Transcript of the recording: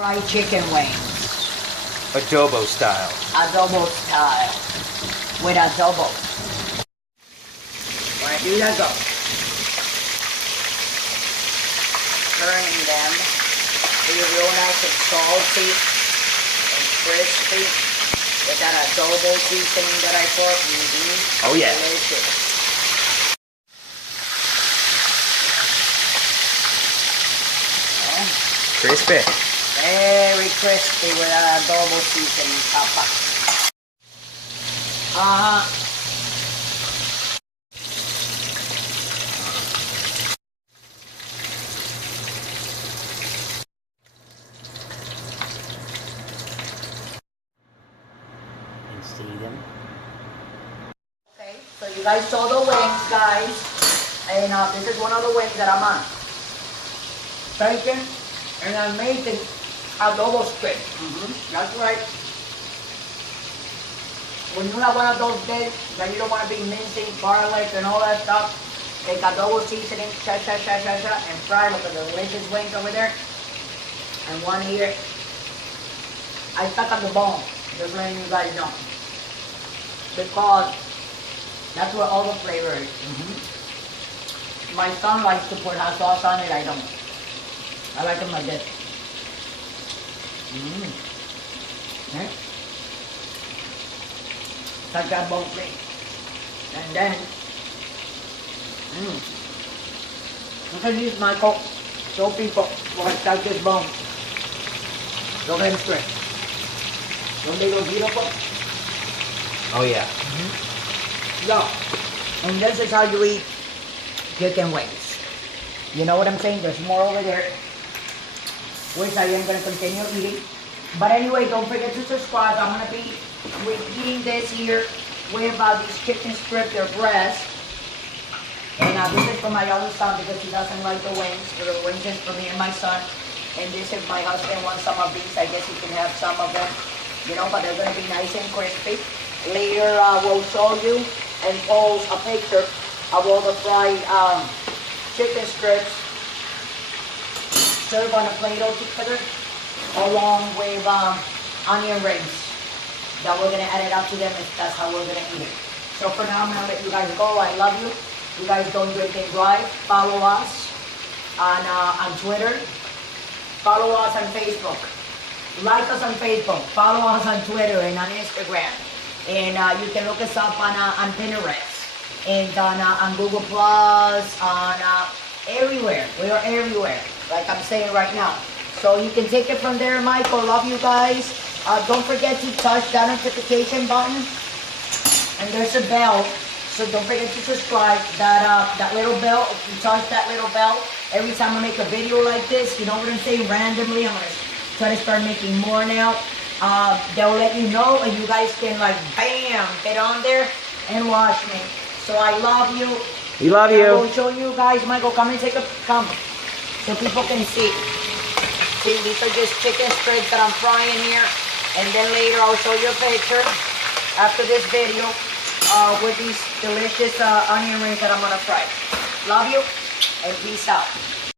Fried chicken wings. Adobo style. Adobo style. With adobo. When I do that, go. Turning them. Be real nice and salty and crispy. With that adobo seasoning that I put. Oh yeah. Delicious. Crispy. Very crispy with that adobo seasoning, papa. And see them. Okay, so you guys saw the wings, guys. And this is one of the wings that I'm on. Bacon and I'm making adobo strip. That's right. When you have one of those days that you don't want to be mincing garlic and all that stuff, take adobo seasoning, and fry with the delicious wings over there. And one here, I stuck on the bone, just letting you guys know. Because that's where all the flavor is. My son likes to put hot sauce on it, I don't. I like them like this. Okay. Touch that bone plate. And then, look at these, Michael. Show people what touch this bone. Look at him straight. Don't they look beautiful? Oh yeah. Yeah. And this is how you eat chicken wings. You know what I'm saying? There's more over there, which I am going to continue eating. But anyway, don't forget to subscribe. I'm going to be eating this here with these chicken strips, their breast. And this is for my other son because he doesn't like the wings. So the wings is for me and my son. And this if my husband wants some of these, I guess he can have some of them. You know, but they're going to be nice and crispy. Later, we'll show you and post a picture of all the fried chicken strips served on a plate altogether, along with onion rings that we're going to add it up to them, and that's how we're going to eat it. So for now, I'm going to let you guys go. I love you. You guys don't drink and drive. Follow us on Twitter. Follow us on Facebook. Like us on Facebook. Follow us on Twitter and on Instagram. And you can look us up on Pinterest. And on Google Plus, on everywhere. We are everywhere, like I'm saying right now. So you can take it from there, Michael. Love you guys. Don't forget to touch that notification button. And there's a bell. So don't forget to subscribe. That little bell, if you touch that little bell, every time I make a video like this, you know what I'm saying, randomly, I'm going to try to start making more now. They'll let you know, and you guys can like, bam, get on there and watch me. So I love you. We love you. I will show you guys, Michael, come and take a, come, so people can see. See, these are just chicken strips that I'm frying here. And then later I'll show you a picture after this video with these delicious onion rings that I'm gonna fry. Love you and peace out.